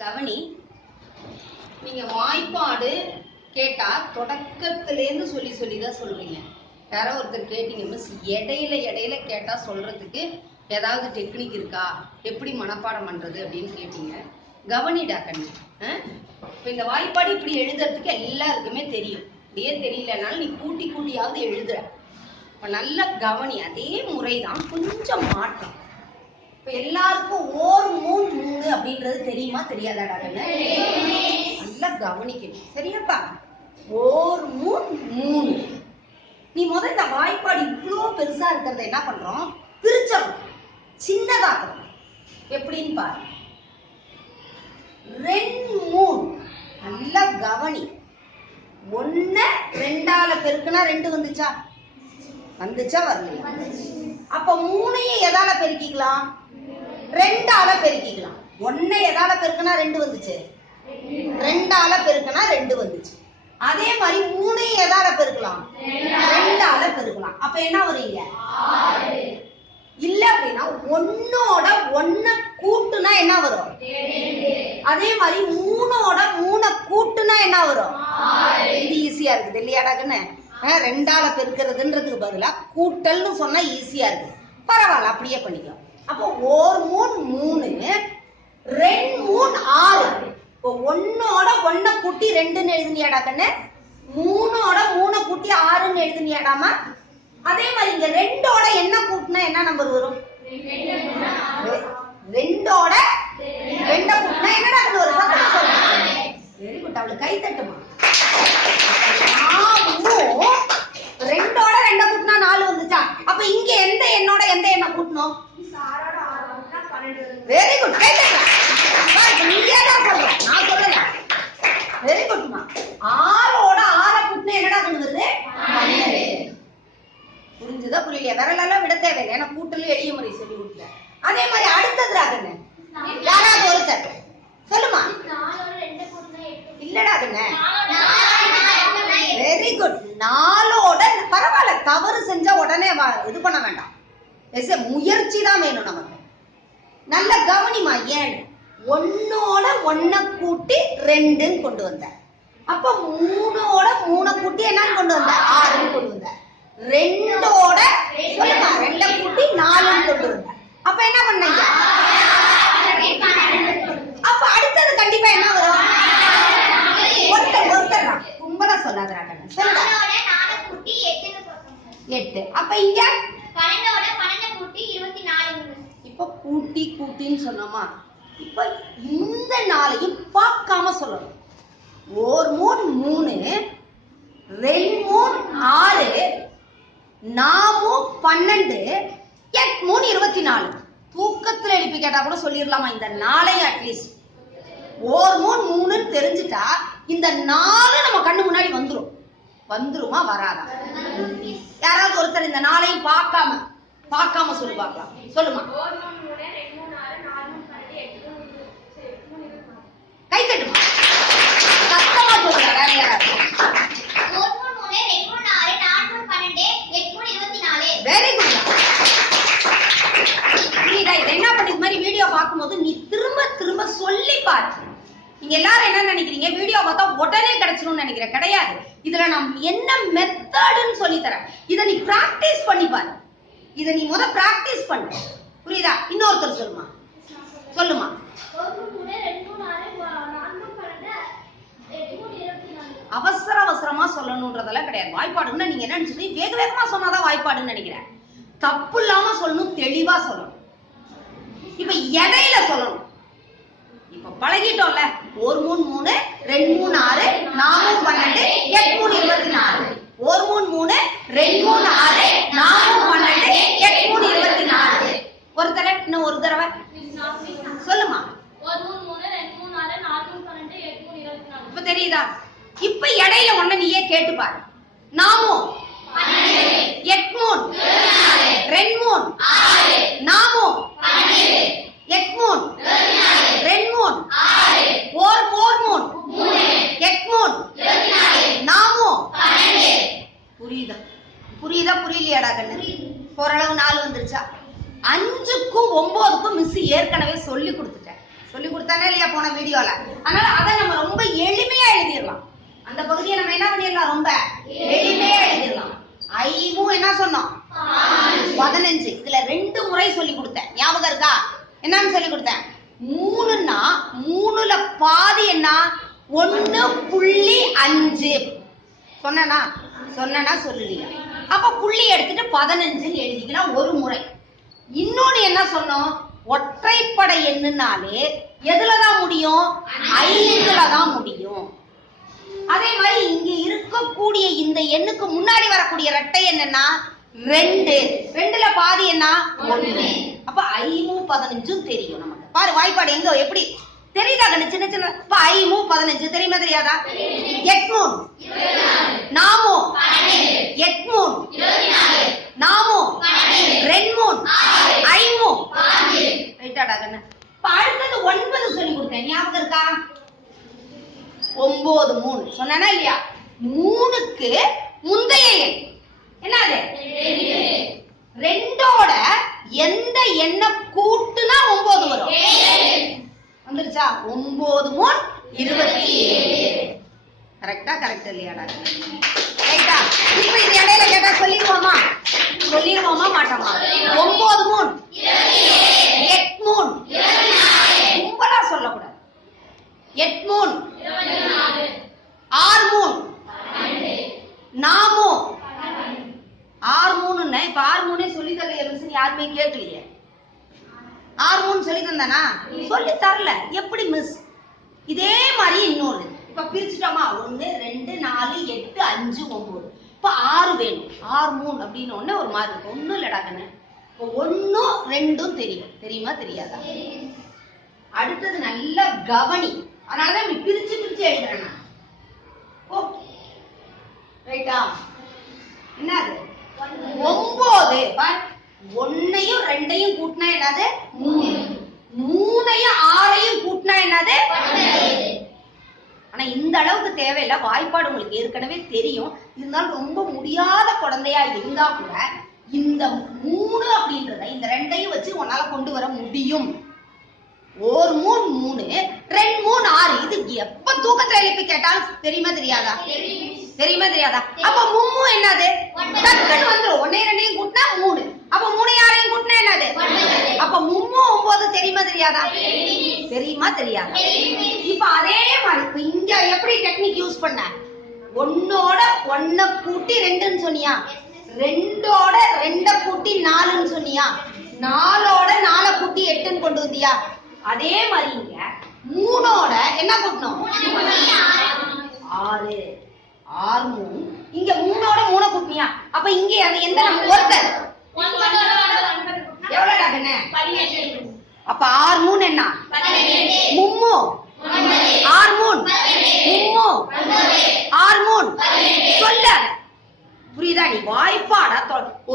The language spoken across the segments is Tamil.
கவனி, நீங்க வாய்ப்பாடு கேட்டா தொடக்கத்திலேருந்து சொல்லிதான் சொல்றீங்க. யாரோ ஒருத்தர் கேட்டீங்க, மிஸ் இடையில கேட்டா சொல்றதுக்கு ஏதாவது டெக்னிக் இருக்கா, எப்படி மனப்பாடம் பண்றது அப்படின்னு கேட்டீங்க. கவனிடா கண்ணு. இப்போ இந்த வாய்ப்பாடு இப்படி எழுதுறதுக்கு எல்லாருக்குமே தெரியும். அப்படியே தெரியலனாலும் நீ கூட்டியாவது எழுதுற. இப்போ நல்லா கவனி. அதே முறைதான், கொஞ்சம் மாற்றம். இப்ப எல்லாருக்கும் ஓர் மூணு மூணு அப்படின்றது தெரியுமா தெரியாதாடா? நல்லா கவனிக்கணும், சரியாப்பா? ஓர் மூணு மூணு. நீ முதல்ல இந்த வாய்ப்பாடு இவ்வளோ பெருசா இருக்கிறத என்ன பண்றோம், பிரிச்சோம், சின்னதாக்குறோம். எப்படின்னு பாரு. ரெண்டு மூணு. நல்லா கவனி. ஒன்ன ரெண்டால பெருக்குனா ரெண்டு வந்துச்சா? வரலையா? அப்ப மூணையும் எதால பெருக்கிக்கலாம்? ரெண்டால பெருக்கிக்கலாம். ஒன்னை எதால பெருக்குனா ரெண்டு வந்துச்சு, ரெண்டால பெருக்குனா ரெண்டு வந்துச்சு. அதே மாதிரி மூணையும் எதால பெருக்கலாம்? ரெண்டால பெருக்கலாம். அப்ப என்ன வரீங்க? இல்ல அப்படின்னா ஒன்னோட ஒன்ன கூட்டுனா என்ன வரும்? அதே மாதிரி மூணோட மூணை கூட்டுனா என்ன வரும்? இது ஈஸியா இருக்குது இல்லையாடாக்குன்னு? ரெண்டால பெருக்கிறதுன்றதுக்கு பதிலா கூட்டல்னு சொன்னா ஈஸியா இருக்கு. பரவாயில்ல, அப்படியே பண்ணிக்கலாம். அப்போ ஓர் மூணு மூணு, ரெண்டு மூணு ஆறு. இப்போ ஒன்னோட ஒன்ன கூட்டி ரெண்டுன்னு எழுதுனியாடா கண்ணு? மூணோட மூணை கூட்டி ஆறுன்னு எழுதுனியாடாமா? அதே மாதிரி இங்க ரெண்டோட என்ன கூட்டினா என்ன நம்பர் வரும்? ரெண்டோட ரெண்ட கூட்டினா என்னடா வரும்? சத்தம் சொல்லுங்க. Very good. அவளுக்கு கை தட்டுமா? ரெண்டோட ரெண்ட கூட்டினா 4 வந்துச்சா? அப்ப இங்க எந்த எண்ணோட எந்த எண்ண கூட்டணும்? Very good. கை தட்டலாம். நீயே தான் சொல்ற, நான் சொல்லல. வெரி குட்மா. 6ஓட 6 கூட்டினா என்னடா பண்ணுது? 12. புரிஞ்சுதா புரியலையா? விரலெல்லாம் விட தேவையில்லை, ஏன்னா கூட்டலும் எளிய முறை சொல்லி கொடுத்தேன். அதே மாதிரி அடுத்ததுராகண்ணே யாராவது ஒருத்தர் சொல்லுமா. இல்லடா கண்ணே. Very good. 4ஓட பரவாயில்ல, தவறு செஞ்சா உடனே இது பண்ண வேண்டாம், முயற்சி தான் வேணும் நமக்கு. நல்ல கவனிமா. ஏன் ஒன்னோட ஒன்ன கூட்டி ரெண்டுன்னு கொண்டு வந்த, அப்ப மூணோட மூணை கூட்டி என்னன்னு கொண்டு வந்த? 6ன்னு கொண்டு வந்த. ரெண்டோட சொல்லுமா ரெண்ட கூட்டி 4ன்னு கொண்டு வந்த. அப்ப என்ன பண்ணீங்க? அப்ப அடுத்தது கண்டிப்பா என்ன வரும்? ஒருத்தர் கும்பலா சொல்லாதடா கண்ணு. சொல்லுடா. 8. அப்ப இங்க 12ஓட 12 கூட்டி 24. இப்ப கூட்டின்னு சொன்னோமா? இப்ப இந்த நாளையும் பார்க்காம சொல்லணும். ஓர் மூணு மூணு, ரெண்டு மூணு 6, 4 12, 8 3 24. தூக்கத்துல எழுப்பி கேட்டா கூட சொல்லிடலாமா இந்த நாளை? அட்லீஸ்ட் ஓர் மூணு மூணுன்னு தெரிஞ்சுட்டா இந்த 4 நம்ம கண்ணு முன்னாடி வந்துருமா வராதா? யாராவது ஒருத்தர் இந்த நாளையும் பார்க்காம சொல்லி பார்க்கலாம். சொல்லுமா. கை தட்டுமா. சத்தமா சொல்லுங்க. வேற யாராவது? Very good. நீடா இதை என்ன பண்ணி மாதிரி வீடியோ பார்க்கும்போது நீ திரும்ப சொல்லி பாரு. நீங்க எல்லாரும் என்ன நினைக்கிறீங்க, வீடியோ பார்த்தா உடனே கிடைச்சிரும்னு நினைக்கிறேன். கிடையாது. இதுல நான் என்ன மெத்தட்னு சொல்லி தரேன். இதை நீ பிராக்டிஸ் பண்ணி பாரு. இதை நீ பிராக்டிஸ் பண்ணு. புரியுதா? இன்னொருத்தர் சொல்லுமா. அவசரமா சொல்லணும்ன்றதெல்லாம் கிடையாது. வாய்ப்பாடுன்னா நீங்க என்ன நினைச்சு வேகமா சொன்னாதான் வாய்ப்பாடுன்னு நினைக்கிறேன். தப்பு இல்லாம சொல்லணும், தெளிவா சொல்லணும். இப்ப இடையில சொல்லணும். இப்ப பழகிட்டோம்ல. 1 3 3, 2 3 6, 4 12, 8 3 24. 1 3 3, 2 3 6, 4 12, 8 3 24. ஒரு தடவை இன்னும் ஒரு தடவை சொல்லுமா. 1 3 2 3 6 4 12 8 3 24. இப்ப தெரியுதா? இப்ப இடையில ஒண்ணு நீயே கேட்டு பாரு. 4 8 3 2 3 4 8 3 2 3 4 4 8 3 4 புரியுதா புரியலையாடா கண்ணு? ஓரளவு 4 வந்துருச்சா? 5க்கும் 9க்கும் மிஸ் ஏற்கனவே சொல்லி கொடுத்துட்டேன். சொல்லி கொடுத்தானே இல்லையா போன வீடியோல. அதனால அதை நம்ம ரொம்ப எளிமையா எழுதிடலாம். அந்த பகுதியை நம்ம என்ன பண்ணிடலாம், ரொம்ப எளிமையா எழுதிடலாம். ஐமு என்ன சொன்னோம், 15. இதுல 2 முறை சொல்லி கொடுத்தேன், ஞாபகம் இருக்கா? என்னன்னு சொல்லி கொடுத்தேன், 3ன்னா 3ல பாதி என்ன, 1.5 சொன்னா சொல்லலையா? அப்ப புள்ளி எடுத்துட்டு 15 எழுதிக்கலாம் ஒரு முறை. இன்னொன்னு என்ன சொன்னோம், ஒற்றைப்படை எண்ணுனாலே எதுலதான் முடியும், 5ல தான் முடியும். அதே மாதிரி இங்க இருக்கக்கூடிய இந்த எண்ணுக்கு முன்னாடி வரக்கூடிய இரட்டை என்னன்னா 2. 2ல பாதி என்ன, 1. அப்ப 5 தெரியும் நமக்கு. பாரு வாய்ப்பாடு எங்க எப்படி தெரியுதா கண்ணு, சின்ன சின்ன. இப்ப 5 தெரியுமா தெரியாதா? 8 நாமோ 8 நாமோ 2 5 ரைட்டாடா கண்ணு. இப்ப அடுத்தது 9 சொல்லி கொடுத்தேன், ஞாபகம் இருக்கா? 9 3 சொன்னா இல்லையா? 3க்கு முந்தைய எண் என்னது, 2ஓட எந்த எண்ணை கூட்டுனா 9 வரும், வந்துருச்சா? 9 3 27. கரெக்டா? கரெக்ட் இல்லையாடா? ரைட்டா? இப்ப இது இடையில கேட்டா சொல்லிடுவோமா மாட்டோமா? 9 3 8 3 கும்பலா சொல்லக்கூடாது. 8 3 6 3 நாமோ 6 3ன்னு. இப்ப 6 3 சொல்லி தரலையே மிஸ், யாருமே கேட்கலையே. 6 3 சொல்லி தந்தானா? சொல்லி தரல. எப்படி மிஸ்? இதே மாதிரி இன்னொரு இப்ப பிரிச்சுட்டோமா, 1 2 4 8 5 9. இப்ப 6 வேணும். 6 3 அப்படின்னு ஒண்ணு ஒரு மாதிரி இருக்கும். ஒண்ணும் இல்லடா கண்ணு, 1 2 தெரியுமா தெரியாதா? அடுத்தது நல்ல கவனி. அதனாலதான் இப்படி பிரிச்சு எழுதுறேன் நான். ஓகே ரைட்டா? என்னது 9 பார், 1ஐயும் 2ஐயும் கூட்டினா என்னது 3, 3ஐயும் 6ஐயும் கூட்டினா என்னது 12. ஆனா இந்த அளவுக்கு தேவையில்லை, வாய்ப்பாடு உங்களுக்கு ஏற்கனவே தெரியும். இருந்தாலும் ரொம்ப முடியாத குழந்தையா இருந்தா கூட இந்த 3 அப்படின்றத இந்த 2ஐயும் வச்சு உன்னால கொண்டு வர முடியும். 1 3 3 2 3 6. இது எப்ப தூக்கத்துல எழுப்பி கேட்டாலும் தெரியுமா தெரியாதா? அப்ப மும்மு என்னது, டக்குன்னு வந்துரும். 1 2 கூட்டினா 3. அப்ப 3 6 கூட்டினா என்னது? அப்ப மும்மு 9 தெரியுமா தெரியாதா? இப்ப அதே மாதிரி இப்ப இங்க எப்படி டெக்னிக் யூஸ் பண்ண, 1ஓட 1 கூட்டி 2ன்னு சொன்னியா, 2ஓட 2 கூட்டி 4ன்னு சொன்னியா, 4ஓட 4 கூட்டி 8ன்னு கொண்டு வந்தியா? அதே மாதிரி இங்க 3ஓட என்ன கூட்டணும், 6 6 3. இங்க 3ஓட 3 கூட்டினியா, அப்ப இங்க அது எந்த நம்ம ஒருத்தர் எவ்வளவுடா கண்ணே? 18. அப்ப 6 3 என்ன, 18. மும்மு 6 3 மும்மு 6 3 சொல்ல புரியுதா? நீ வாய்ப்பாடா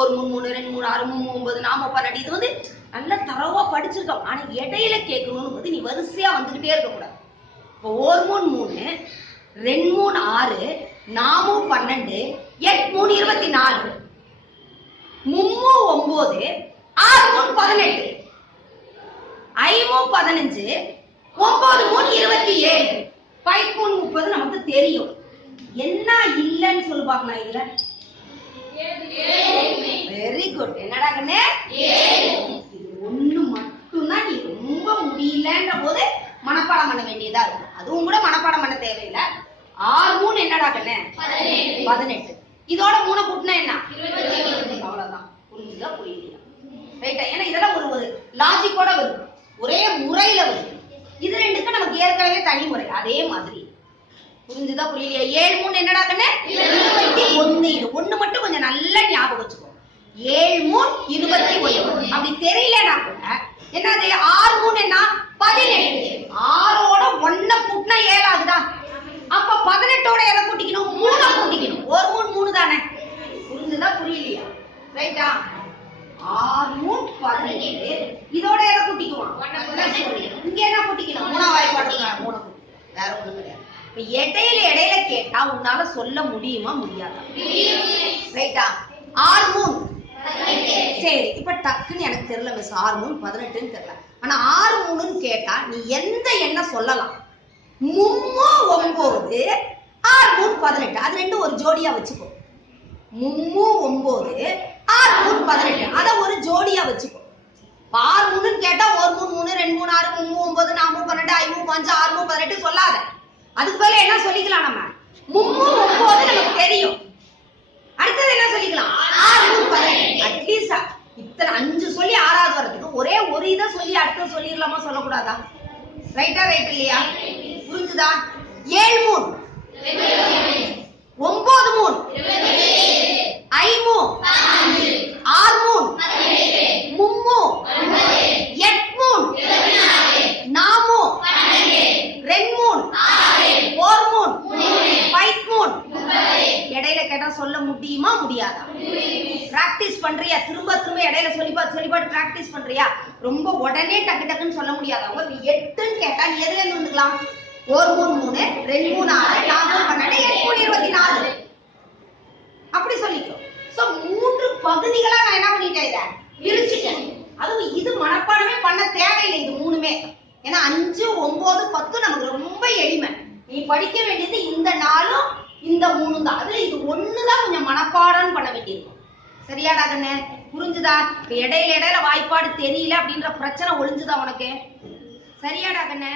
1 3 2 3 6 3 9 நாம 12. இது வந்து நல்ல தரவா படிச்சிருக்கோம். ஆனா இடையில கேட்கணும்னு போது நீ வரிசையா வந்துகிட்டே இருக்க கூடாது. இப்போ 1 3 3 2 3 6 நாமும் 12 8 3 24 மும்மு 9 6 3 18 5 15 9 3 27 5 3 30 நமக்கு தெரியும். என்ன இல்லன்னு சொல்லுவாங்க இதுல? Very good. என்னடா கண்ணே? இது ஒண்ணு மட்டும்தான் நீ ரொம்ப முடியலன்ற போது மனப்பாடம் பண்ண வேண்டியதா இருக்கும். அதுவும் கூட மனப்பாடம் பண்ண தேவையில்லை. 6 3 என்னடா கண்ணே? 18. இதோட 3 கூட்டினா என்ன? 27. அவ்வளவுதான். புரிஞ்சுதா புரியலையா? ரைட்டா? ஏன்னா இதெல்லாம் ஒரு லாஜிக்கோட வருது, ஒரே முறையில வருது. இது ரெண்டுக்கும் நமக்கு ஏற்கனவே தனி முறை. அதே மாதிரி புரிஞ்சுதா புரியலையா? 7 3 என்னடா கண்ணே? 21. இது ஒண்ணு மட்டும் கொஞ்சம் நல்லா ஞாபகம் வச்சுக்கோ. 7 3 21. அப்படி தெரியலனா கூட என்னது 6 3 என்ன 18. 6ஓட 1 கூட்டினா 7 ஆகுதா? அப்ப 18ஓட எதை கூட்டிக்கணும்? 3 கூட்டிக்கணும். 1 3 3 தானே. புரிஞ்சுதா புரியலையா? ரைட்டா? 6 3 18. இதோட எதை கூட்டிக்குவோம்? இங்க என்ன கூட்டிக்கணும்? 3 வாய்ப்பாடு 3 வேற ஒண்ணும் கிடையாது. இப்ப இடையில கேட்டா உன்னால சொல்ல முடியுமா முடியாதா? ரைட்டா? 6 3 சரி. இப்ப டக்குன்னு எனக்கு தெரியல மிஸ், 6 3 18ன்னு தெரியல. ஆனா 6 3ன்னு கேட்டா நீ எந்த எண்ணை சொல்லலாம். 3 9 6 3 18 அது ரெண்டும் ஒரு ஜோடியா வச்சுக்கோ. 3 9 6 3 18 அத ஒரு ஜோடியா வச்சுக்கோ. 6 3ன்னு கேட்டா 1 3 3 2 3 6 3 9 4 12 5 5 6 18 சொல்லாத. அதுக்கு பதிலா என்ன சொல்லிக்கலாம் நம்ம 3 9 நமக்கு தெரியும். அடுத்தது என்ன சொல்லிக்கலாம் 6 18 அட்லீஸ்ட் இத்தனை 5 சொல்லி 6வது வரதுக்கு ஒரே ஒரு இதை சொல்லி அடுத்து சொல்லிடலாமா சொல்லக்கூடாதா? ரைட்டா ரைட் இல்லையா? புரிஞ்சுதா? 7 3 9 3 5 3 6 3 3 8 3 4 2 4 5 இடையில கேட்டா சொல்ல முடியுமா முடியாதா? பிராக்டிஸ் பண்றியா? திரும்ப திரும்ப இடையில சொல்லிப்பாட்டு பிராக்டிஸ் பண்றியா? ரொம்ப உடனே டக்கு டக்குன்னு சொல்ல முடியாதவங்க நீ 8ன்னு கேட்டா நீ எதுல இருந்து வந்துக்கலாம்? 1 3 3 2 3 6 4 12 8 24 அப்படி சொல்லிக்கோ. சோ 3 பகுதிகளா நான் என்ன பண்ணிட்டேன் இத பிரிச்சுட்டேன். அதுவும் இது மனப்பாடமே பண்ண தேவையில்லை இது மூணுமே. ஏன்னா 5 9 10 நமக்கு ரொம்ப எளிமை. நீ படிக்க வேண்டியது இந்த 4 இந்த 3 தான். அதுல இது ஒண்ணுதான் கொஞ்சம் மனப்பாடம் பண்ண வேண்டியிருக்கும். சரியாடா கண்ணு? புரிஞ்சுதா? இப்ப இடையில வாய்ப்பாடு தெரியல அப்படின்ற பிரச்சனை ஒளிஞ்சுதா உனக்கு? சரியாடா கண்ணு?